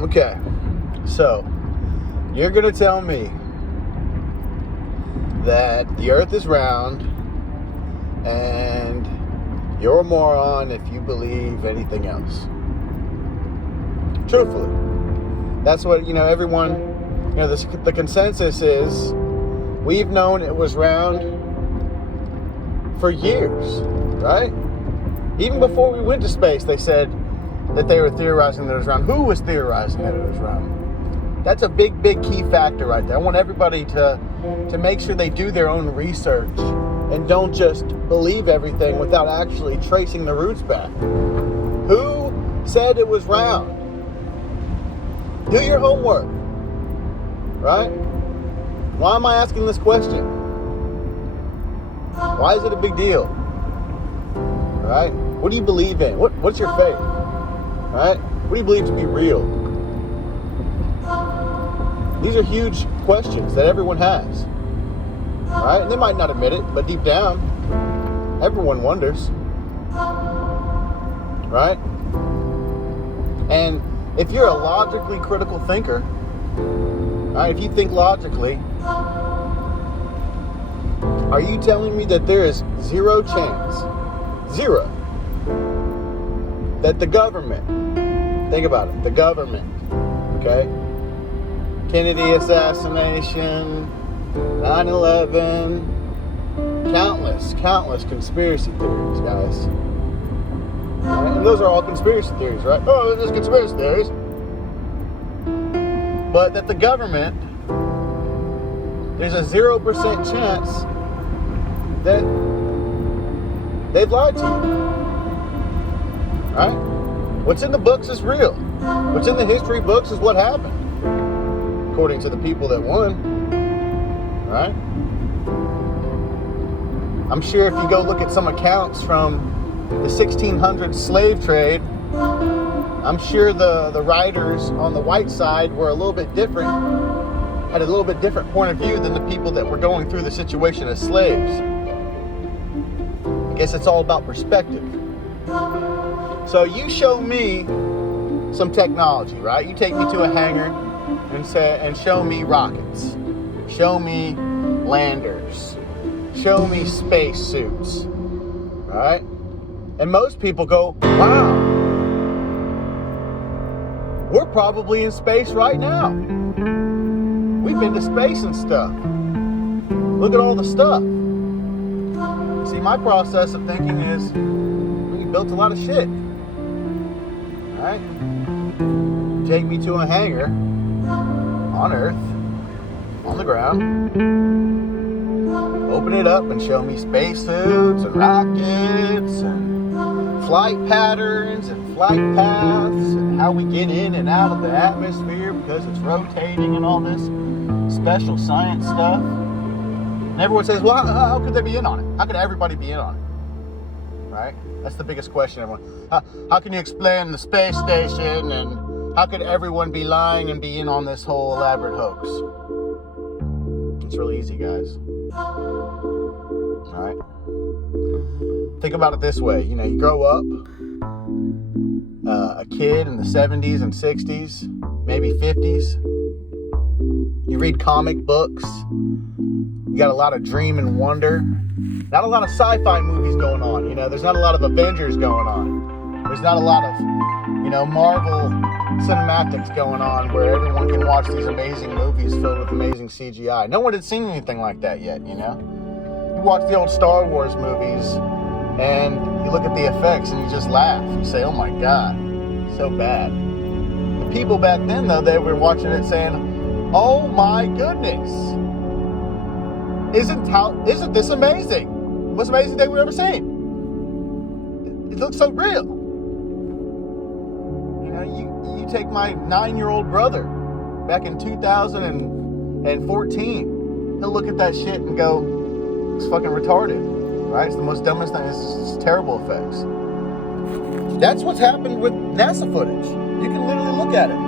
Okay, so you're gonna tell me that the earth is round and you're a moron if you believe anything else. Truthfully, that's what, everyone, the consensus is we've known it was round for years, right? Even before we went to space, they said that they were theorizing that it was round. Who was theorizing that it was round? That's a big, big key factor right there. I want everybody to make sure they do their own research and don't just believe everything without actually tracing the roots back. Who said it was round? Do your homework, right? Why am I asking this question? Why is it a big deal? All right? What do you believe in? What's your faith? All right? What do you believe to be real? These are huge questions that everyone has. All right? And they might not admit it, but deep down, everyone wonders. Right? And if you're a logically critical thinker, all right, if you think logically, are you telling me that there is zero chance, that the government, think about it, the government, okay, Kennedy assassination, 9/11, countless conspiracy theories, guys. All right? And those are all conspiracy theories, right? Oh, they're just conspiracy theories. But that the government, there's a 0% chance that they've lied to you. Right? What's in the books is real. What's in the history books is what happened, according to the people that won. Right? I'm sure if you go look at some accounts from the 1600s slave trade, I'm sure the writers on the white side were a little bit different, had a little bit different point of view than the people that were going through the situation as slaves. I guess it's all about perspective. So you show me some technology, right? You take me to a hangar and show me rockets. Show me landers. Show me space suits. Right? And most people go, wow, we're probably in space right now. We've been to space and stuff. Look at all the stuff. See, my process of thinking is we built a lot of shit. Right? Take me to a hangar on Earth, on the ground, open it up and show me spacesuits and rockets and flight patterns and flight paths and how we get in and out of the atmosphere because it's rotating and all this special science stuff. And everyone says, well, how could they be in on it? How could everybody be in on it? Right? That's the biggest question, everyone. How can you explain the space station, and how could everyone be lying and be in on this whole elaborate hoax? It's really easy, guys. All right? Think about it this way. You grow up a kid in the 70s and 60s, maybe 50s. You read comic books. You got a lot of dream and wonder. Not a lot of sci-fi movies going on. There's not a lot of Avengers going on. There's not a lot of, Marvel cinematics going on where everyone can watch these amazing movies filled with amazing CGI. No one had seen anything like that yet, You watch the old Star Wars movies and you look at the effects and you just laugh. You say, oh my God, so bad. The people back then, though, they were watching it saying, oh my goodness. Isn't this amazing? Most amazing thing we've ever seen. It looks so real. You take my 9-year-old brother back in 2014. He'll look at that shit and go, it's fucking retarded, right? It's the most dumbest thing. It's terrible effects. That's what's happened with NASA footage. You can literally look at it.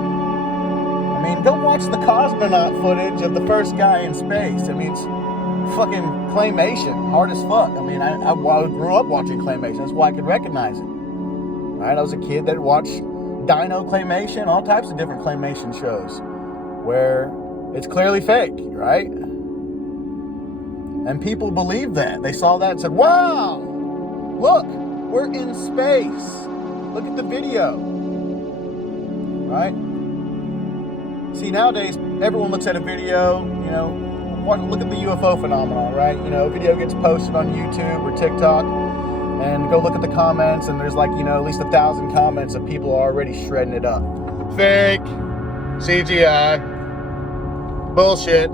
Go watch the cosmonaut footage of the first guy in space. It's fucking claymation, hard as fuck. I grew up watching claymation. That's why I could recognize it. Right? I was a kid that watched dino claymation, all types of different claymation shows where it's clearly fake, right? And people believed that. They saw that and said, wow, look, we're in space. Look at the video, right? See, nowadays, everyone looks at a video, you know, look at the UFO phenomenon, right? You know, a video gets posted on YouTube or TikTok, and go look at the comments, and there's like, you know, at least 1,000 comments of people already shredding it up. Fake, CGI, bullshit.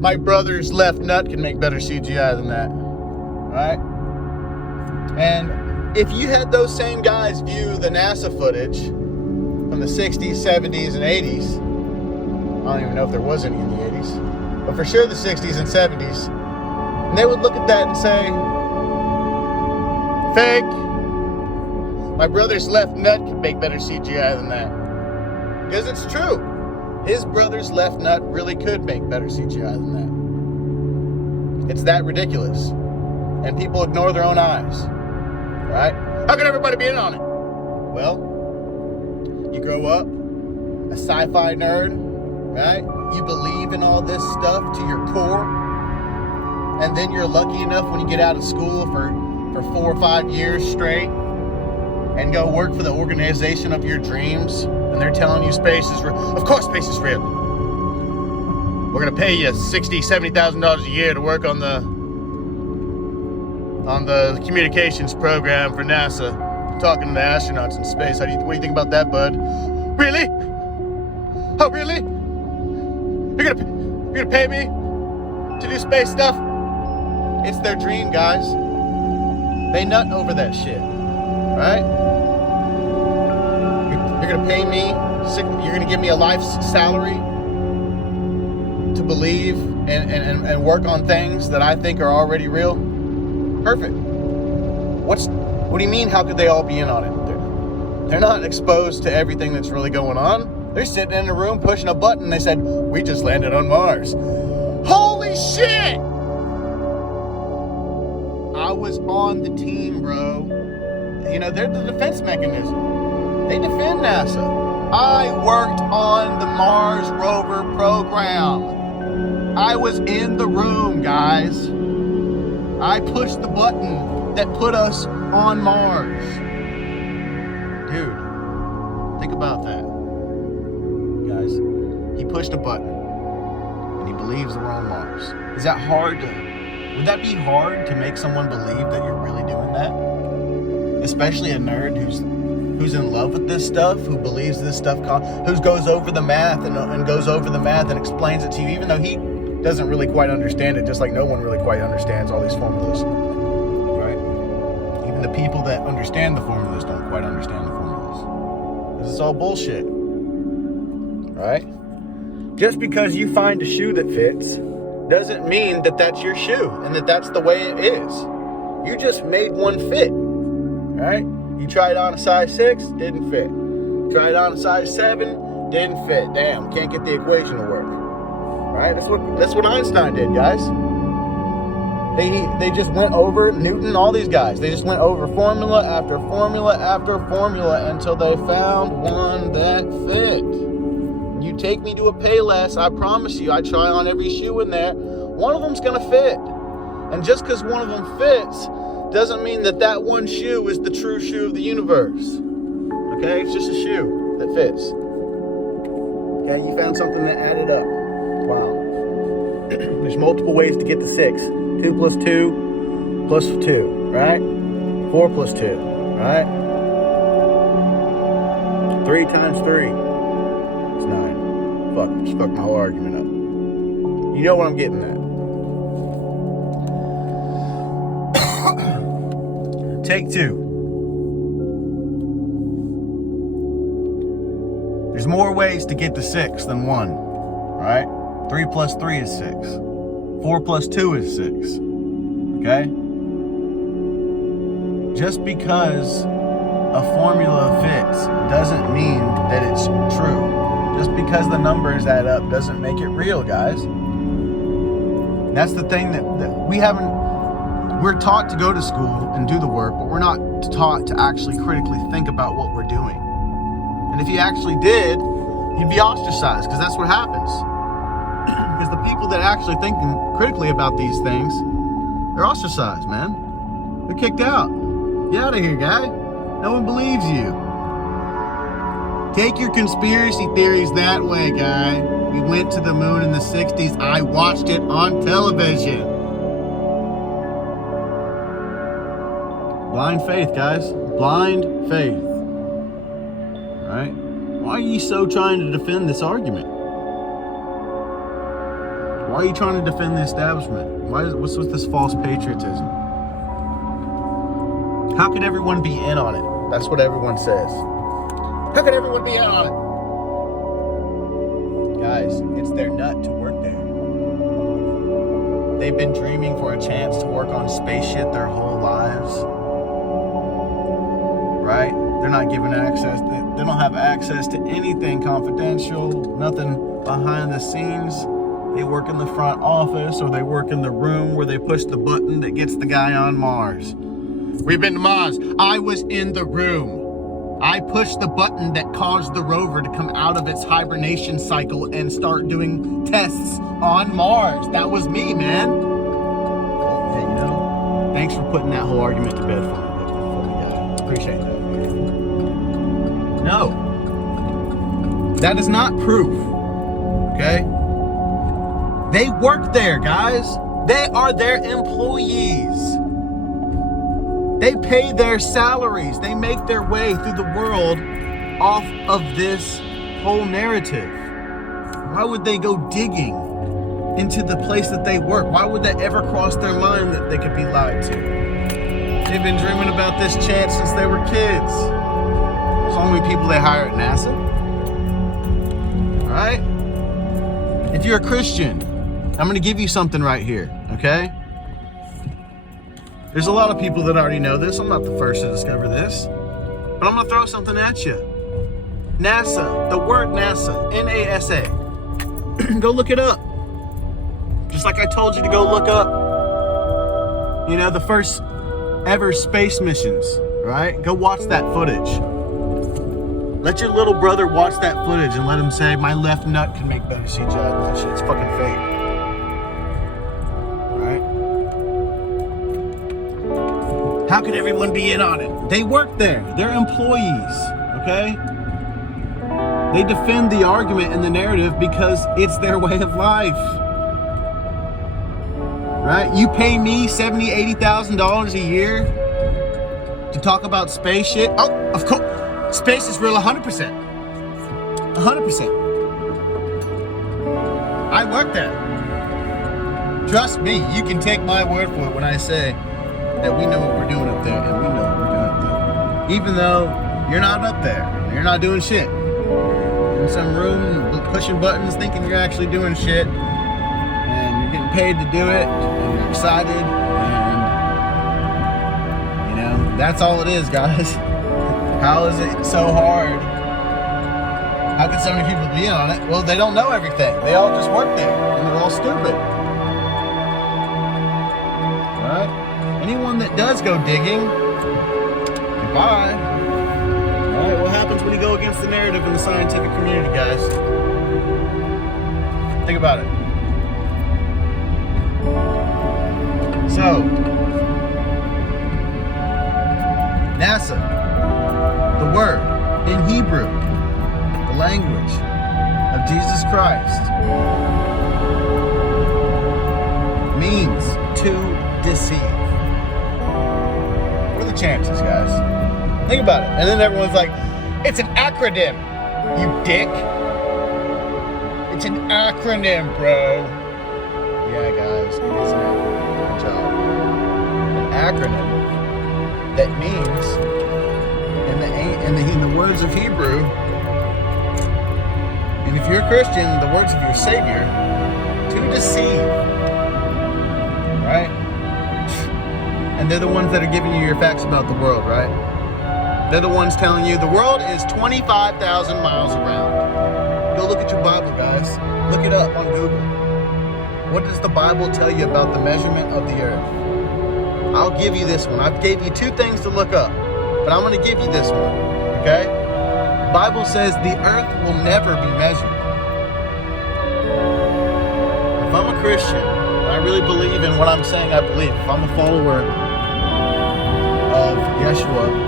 My brother's left nut can make better CGI than that, right? And if you had those same guys view the NASA footage from the 60s, 70s, and 80s, I don't even know if there was any in the 80s, but for sure the 60s and 70s, and they would look at that and say, fake. My brother's left nut can make better CGI than that. Because it's true. His brother's left nut really could make better CGI than that. It's that ridiculous. And people ignore their own eyes. Right? How can everybody be in on it? Well, you grow up a sci-fi nerd, right? You believe in all this stuff to your core. And then you're lucky enough when you get out of school for 4 or 5 years straight and go work for the organization of your dreams, and they're telling you space is real. Of course space is real. We're going to pay you $60,000, $70,000 a year to work on the communications program for NASA, talking to the astronauts in space. What do you think about that, bud? Really? Oh, really? You're gonna pay me to do space stuff? It's their dream, guys. They nut over that shit, right? You're gonna pay me, you're gonna give me a life salary to believe and work on things that I think are already real? Perfect. What do you mean, how could they all be in on it? They're not exposed to everything that's really going on. They're sitting in a room pushing a button. They said, we just landed on Mars. Holy shit! I was on the team, bro. You know, they're the defense mechanism. They defend NASA. I worked on the Mars rover program. I was in the room, guys. I pushed the button that put us on Mars. Dude, think about that. Guys, he pushed a button and he believes that we're on Mars. Is that hard would that be hard to make someone believe that you're really doing that? Especially a nerd who's in love with this stuff, who believes this stuff, who goes over the math and goes over the math and explains it to you, even though he doesn't really quite understand it, just like no one really quite understands all these formulas, right? Even the people that understand the formulas don't quite understand the formulas. This is all bullshit, right? Just because you find a shoe that fits doesn't mean that that's your shoe and that that's the way it is. You just made one fit, right? You tried on a size 6, didn't fit. Tried on a size 7, didn't fit. Damn, can't get the equation to work. Right? That's what Einstein did, guys. They just went over Newton, all these guys. They just went over formula after formula after formula until they found one that fit. You take me to a Payless, I promise you, I try on every shoe in there. One of them's gonna fit. And just because one of them fits doesn't mean that that one shoe is the true shoe of the universe. Okay? It's just a shoe that fits. Okay? You found something that added up. Wow. There's multiple ways to get to 6. 2 plus 2 plus 2, right? 4 plus 2, right? 3 times 3 is 9. Fuck, just fucked my whole argument up. You know what I'm getting at. Take 2. There's more ways to get to 6 than 1, right? 3 plus 3 is 6. 4 plus 2 is 6. Okay? Just because a formula fits doesn't mean that it's true. Just because the numbers add up doesn't make it real, guys. And that's the thing that we haven't... We're taught to go to school and do the work, but we're not taught to actually critically think about what we're doing. And if you actually did, you'd be ostracized, because that's what happens. Because the people that are actually thinking critically about these things, they're ostracized, man. They're kicked out. Get out of here, guy. No one believes you. Take your conspiracy theories that way, guy. We went to the moon in the 60s. I watched it on television. Blind faith, guys. Blind faith. All right? Why are you so trying to defend this argument? Why are you trying to defend the establishment? What's with this false patriotism? How could everyone be in on it? That's what everyone says. How could everyone be in on it? Guys, it's their nut to work there. They've been dreaming for a chance to work on space shit their whole lives. Right? They're not given access. They don't have access to anything confidential, nothing behind the scenes. They work in the front office, or they work in the room where they push the button that gets the guy on Mars. We've been to Mars. I was in the room. I pushed the button that caused the rover to come out of its hibernation cycle and start doing tests on Mars. That was me, man. Hey, you know, thanks for putting that whole argument to bed for me, guy. Appreciate that. No. That is not proof. Okay? They work there, guys. They are their employees. They pay their salaries. They make their way through the world off of this whole narrative. Why would they go digging into the place that they work? Why would that ever cross their mind that they could be lied to? They've been dreaming about this chance since they were kids. There's only people they hire at NASA. All right? If you're a Christian, I'm going to give you something right here, okay? There's a lot of people that already know this. I'm not the first to discover this. But I'm going to throw something at you. NASA, the word NASA, N-A-S-A. Go look it up. Just like I told you to go look up, you know, the first ever space missions, right? Go watch that footage. Let your little brother watch that footage and let him say, my left nut can make better CGI than that shit. It's fucking fake. How could everyone be in on it? They work there. They're employees, okay? They defend the argument and the narrative because it's their way of life. Right? You pay me $70,000, $80,000 a year to talk about space shit? Oh, of course. Space is real 100%. 100%. I work there. Trust me, you can take my word for it when I say that we know what we're doing up there, and we know what we're doing up there. Even though you're not up there, you're not doing shit. You're in some room pushing buttons, thinking you're actually doing shit, and you're getting paid to do it, and you're excited, and you know, that's all it is, guys. How is it so hard? How can so many people be in on it? Well, they don't know everything. They all just work there, and they're all stupid. Right? Anyone that does go digging, goodbye. Alright, what happens when you go against the narrative in the scientific community, guys? Think about it. So, NASA, the word in Hebrew, the language of Jesus Christ, means to deceive. Chances, guys. Think about it. And then everyone's like, it's an acronym, you dick. It's an acronym, bro. Yeah, guys, it is an acronym. Good job. An acronym that means, in the words of Hebrew, and if you're a Christian, the words of your Savior, to deceive. Right? And they're the ones that are giving you your facts about the world, right? They're the ones telling you the world is 25,000 miles around. Go look at your Bible, guys. Look it up on Google. What does the Bible tell you about the measurement of the earth? I'll give you this one. I've gave you 2 things to look up, but I'm going to give you this one, okay? The Bible says the earth will never be measured. If I'm a Christian, and I really believe in what I'm saying I believe, if I'm a follower of Yeshua,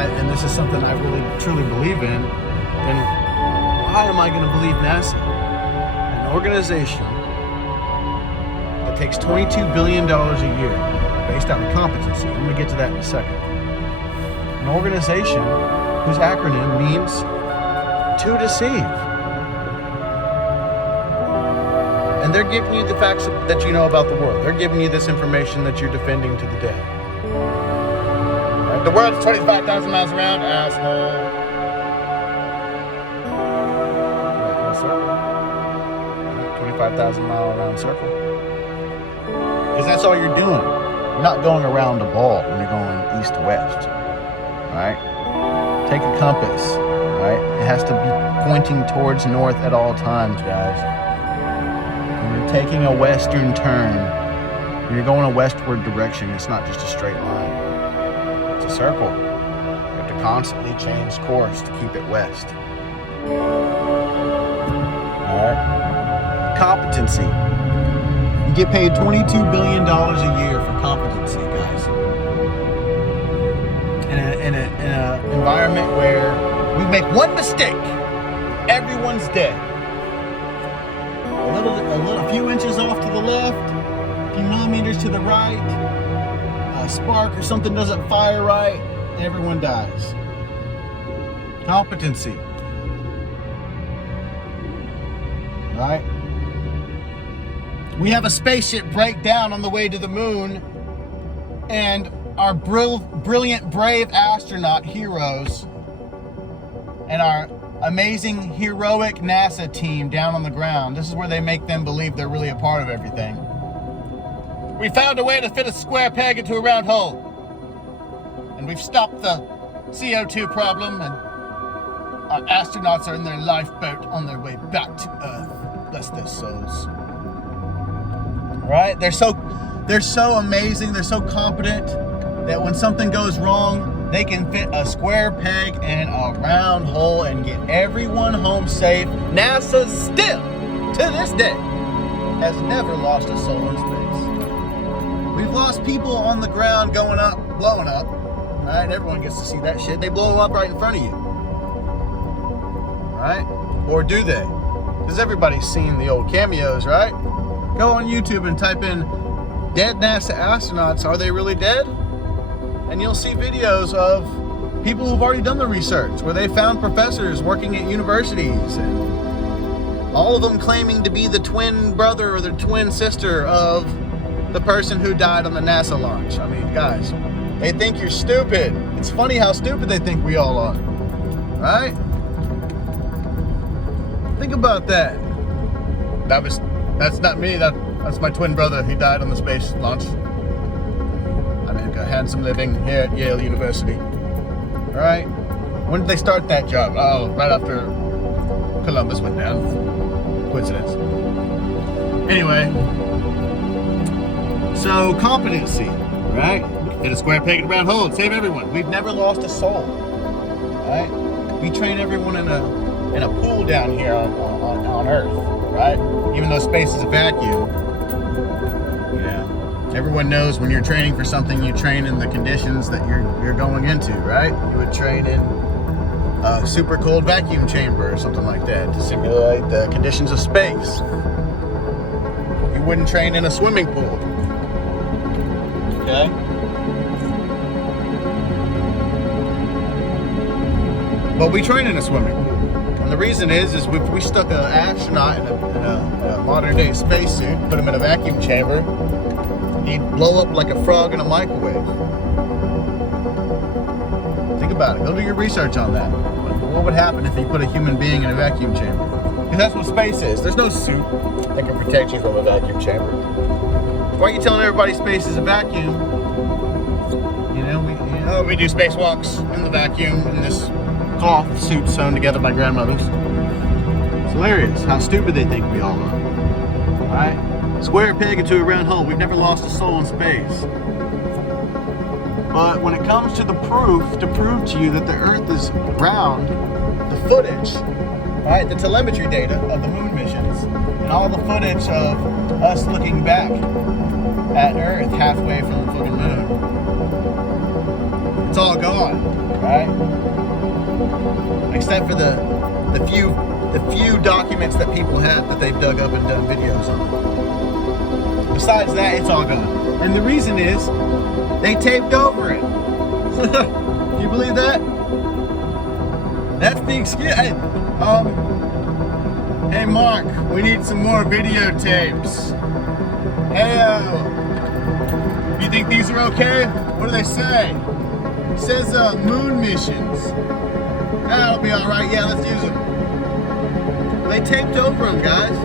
and this is something I really truly believe in, then why am I going to believe NASA? An organization that takes $22 billion a year based on competency. I'm going to get to that in a second. An organization whose acronym means to deceive. And they're giving you the facts that you know about the world. They're giving you this information that you're defending to the day. Right? The world's 25,000 miles around, asshole. Right, in a circle. 25,000 mile around circle. Because that's all you're doing. You're not going around a ball when you're going east to west. Right? Take a compass. Right? It has to be pointing towards north at all times, guys. Taking a western turn, when you're going a westward direction, it's not just a straight line. It's a circle. You have to constantly change course to keep it west. Alright? Competency. You get paid $22 billion a year for competency, guys. In an environment where we make one mistake, everyone's dead. A few inches off to the left, a few millimeters to the right, a spark or something doesn't fire right, everyone dies. Competency. Right? We have a spaceship break down on the way to the moon, and our brilliant, brave astronaut heroes and our amazing, heroic NASA team down on the ground. This is where they make them believe they're really a part of everything. We found a way to fit a square peg into a round hole. And we've stopped the CO2 problem, and our astronauts are in their lifeboat on their way back to Earth. Bless their souls. Right? They're so amazing, they're so competent that when something goes wrong, they can fit a square peg in a round hole and get everyone home safe. NASA still, to this day, has never lost a soul in space. We've lost people on the ground going up, blowing up. Right? Everyone gets to see that shit. They blow up right in front of you. Right? Or do they? Because everybody's seen the old cameos, right? Go on YouTube and type in dead NASA astronauts, are they really dead? And you'll see videos of people who've already done the research, where they found professors working at universities, and all of them claiming to be the twin brother or the twin sister of the person who died on the NASA launch. I mean, guys, they think you're stupid. It's funny how stupid they think we all are, right? Think about that. That's not me. That's my twin brother. He died on the space launch. I make a handsome living here at Yale University. All right. When did they start that job? Oh, right after Columbus went down. Coincidence. Anyway, so competency, right? Hit a square peg in a round hole and save everyone. We've never lost a soul, right? We train everyone in a pool down here on Earth, right? Even though space is a vacuum. Everyone knows when you're training for something, you train in the conditions that you're going into, right? You would train in a super cold vacuum chamber or something like that to simulate the conditions of space. You wouldn't train in a swimming pool. Okay? But we train in a swimming pool. And the reason is if we stuck an astronaut in a modern day spacesuit, put him in a vacuum chamber, he'd blow up like a frog in a microwave. Think about it. Go do your research on that. What would happen if you put a human being in a vacuum chamber? Because that's what space is. There's no suit that can protect you from a vacuum chamber. Why are you telling everybody space is a vacuum? We do spacewalks in the vacuum in this cloth suit sewn together by grandmothers. It's hilarious how stupid they think we all are. Alright? Square peg into a round hole. We've never lost a soul in space. But when it comes to the proof, to prove to you that the Earth is round, the footage, right, the telemetry data of the moon missions, and all the footage of us looking back at Earth halfway from the fucking moon, it's all gone, right? Except for the few documents that people have that they've dug up and done videos on. Besides that, it's all gone. And the reason is they taped over it. Do you believe that? That's the excuse. Hey Mark, we need some more videotapes. Hey, you think these are okay? What do they say? It says moon missions. That'll be all right. Yeah, let's use them. They taped over them, guys.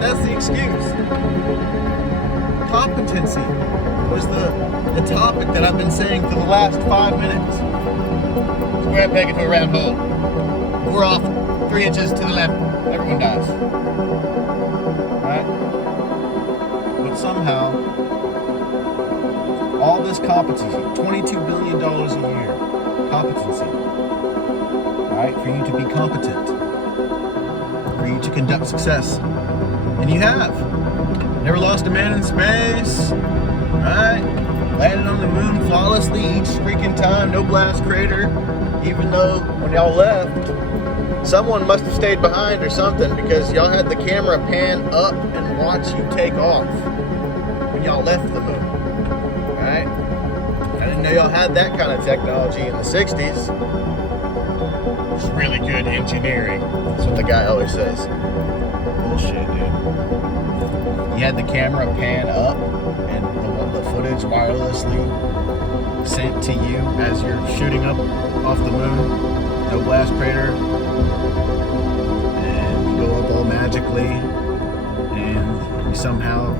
That's the excuse. Competency was the topic that I've been saying for the last 5 minutes. Square peg into a round hole. We're off 3 inches to the left. Everyone dies. Right? But somehow, all this competency, $22 billion a year, competency, right? For you to be competent, for you to conduct success. And you have. Never lost a man in space, right? Landed on the moon flawlessly each freaking time, no blast crater, even though when y'all left, someone must have stayed behind or something because y'all had the camera pan up and watch you take off when y'all left the moon, right? I didn't know y'all had that kind of technology in the 60s. It's really good engineering. That's what the guy always says. Bullshit, dude. You had the camera pan up and the footage wirelessly sent to you as you're shooting up off the moon. No blast crater. And you go up all magically and you somehow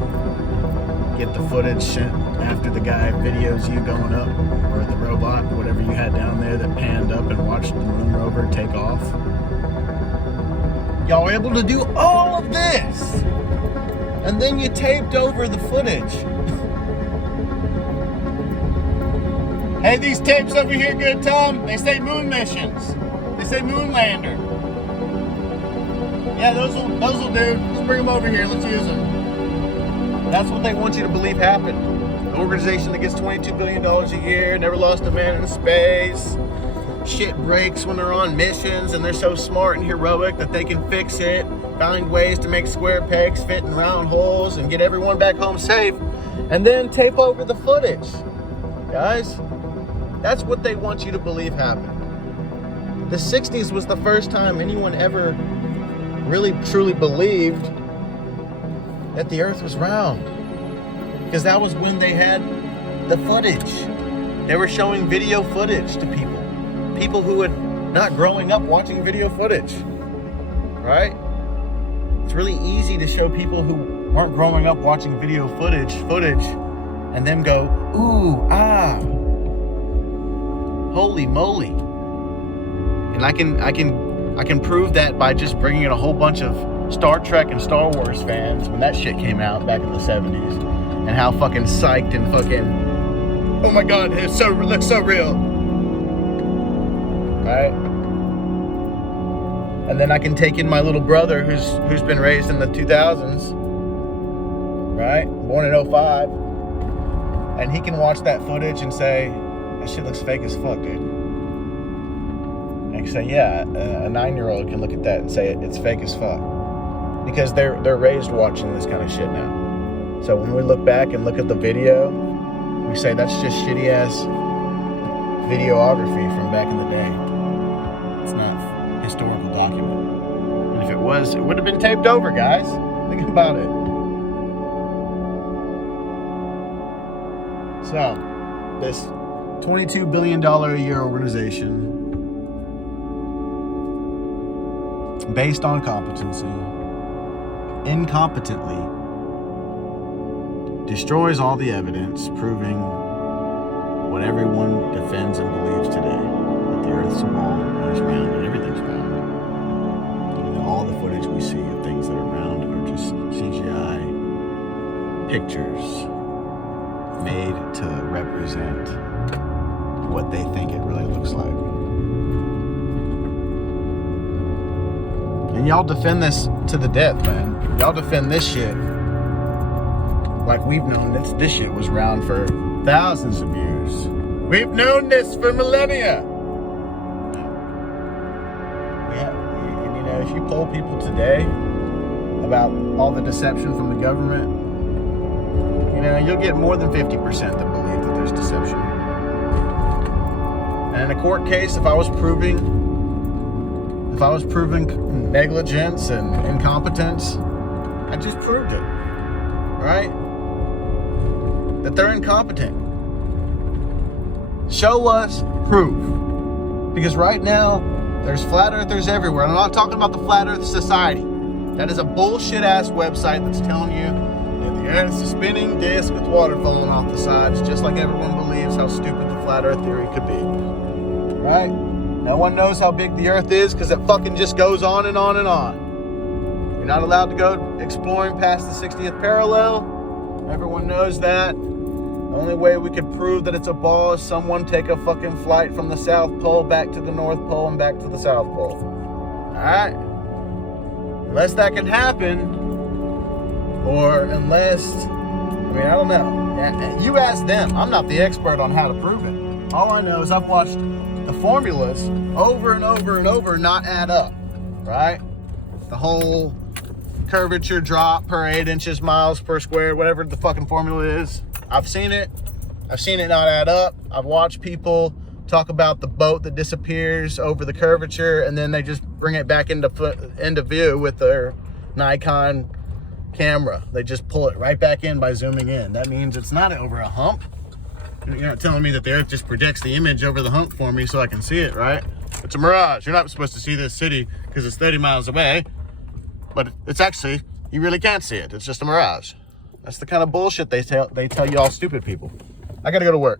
get the footage sent after the guy videos you going up, or the robot, whatever you had down there that panned up and watched the moon rover take off. Y'all were able to do all of this. And then you taped over the footage. Hey, these tapes over here good, Tom? They say moon missions. They say moon lander. Yeah, those will do. Let's bring them over here. Let's use them. That's what they want you to believe happened. An organization that gets $22 billion a year, never lost a man in space. Shit breaks when they're on missions, and they're so smart and heroic that they can fix it, find ways to make square pegs fit in round holes and get everyone back home safe, and then tape over the footage. Guys, that's what they want you to believe happened. The 60s was the first time anyone ever really truly believed that the Earth was round, because that was when they had the footage. They were showing video footage to people who had not growing up watching video footage, right? It's really easy to show people who weren't growing up watching video footage, and them go, ooh, ah, holy moly. And I can prove that by just bringing in a whole bunch of Star Trek and Star Wars fans when that shit came out back in the 70s, and how fucking psyched and fucking, oh my god, it looks so real, right? And then I can take in my little brother who's been raised in the 2000s, right? Born in 05, and he can watch that footage and say, that shit looks fake as fuck, dude. And I can say, yeah, a 9-year-old can look at that and say it's fake as fuck, because they're raised watching this kind of shit now. So when we look back and look at the video, we say that's just shitty ass videography from back in the day. It's not historical document. And if it was, it would have been taped over, guys. Think about it. So, this $22 billion a year organization, based on competency, incompetently destroys all the evidence proving what everyone defends and believes today, that the Earth's a ball and it's round and everything's round. And all the footage we see of things that are round are just CGI pictures made to represent what they think it really looks like. And y'all defend this to the death, man. Y'all defend this shit like we've known this shit was around for thousands of years. We've known this for millennia. Yeah, and you know, if you poll people today about all the deception from the government, you know, you'll get more than 50% that believe that there's deception. And in a court case, if I was proving negligence and incompetence, I just proved it, right? That they're incompetent. Show us proof. Because right now, there's flat earthers everywhere. I'm not talking about the Flat Earth Society. That is a bullshit ass website that's telling you that the earth's a spinning disc with water falling off the sides, just like everyone believes how stupid the flat earth theory could be. Right? No one knows how big the earth is because it fucking just goes on and on and on. You're not allowed to go exploring past the 60th parallel. Everyone knows that. The only way we could prove that it's a ball is someone take a fucking flight from the South Pole back to the North Pole and back to the South Pole. Alright? Unless that can happen, or unless, I don't know. You ask them. I'm not the expert on how to prove it. All I know is I've watched the formulas over and over and over not add up, right? The whole curvature drop per 8 inches, miles per square, whatever the fucking formula is. I've seen it not add up. I've watched people talk about the boat that disappears over the curvature and then they just bring it back into view with their Nikon camera. They just pull it right back in by zooming in. That means it's not over a hump. You're not telling me that the earth just projects the image over the hump for me so I can see it, right? It's a mirage. You're not supposed to see this city because it's 30 miles away, but it's actually, you really can't see it. It's just a mirage. That's the kind of bullshit they tell you all stupid people. I gotta go to work.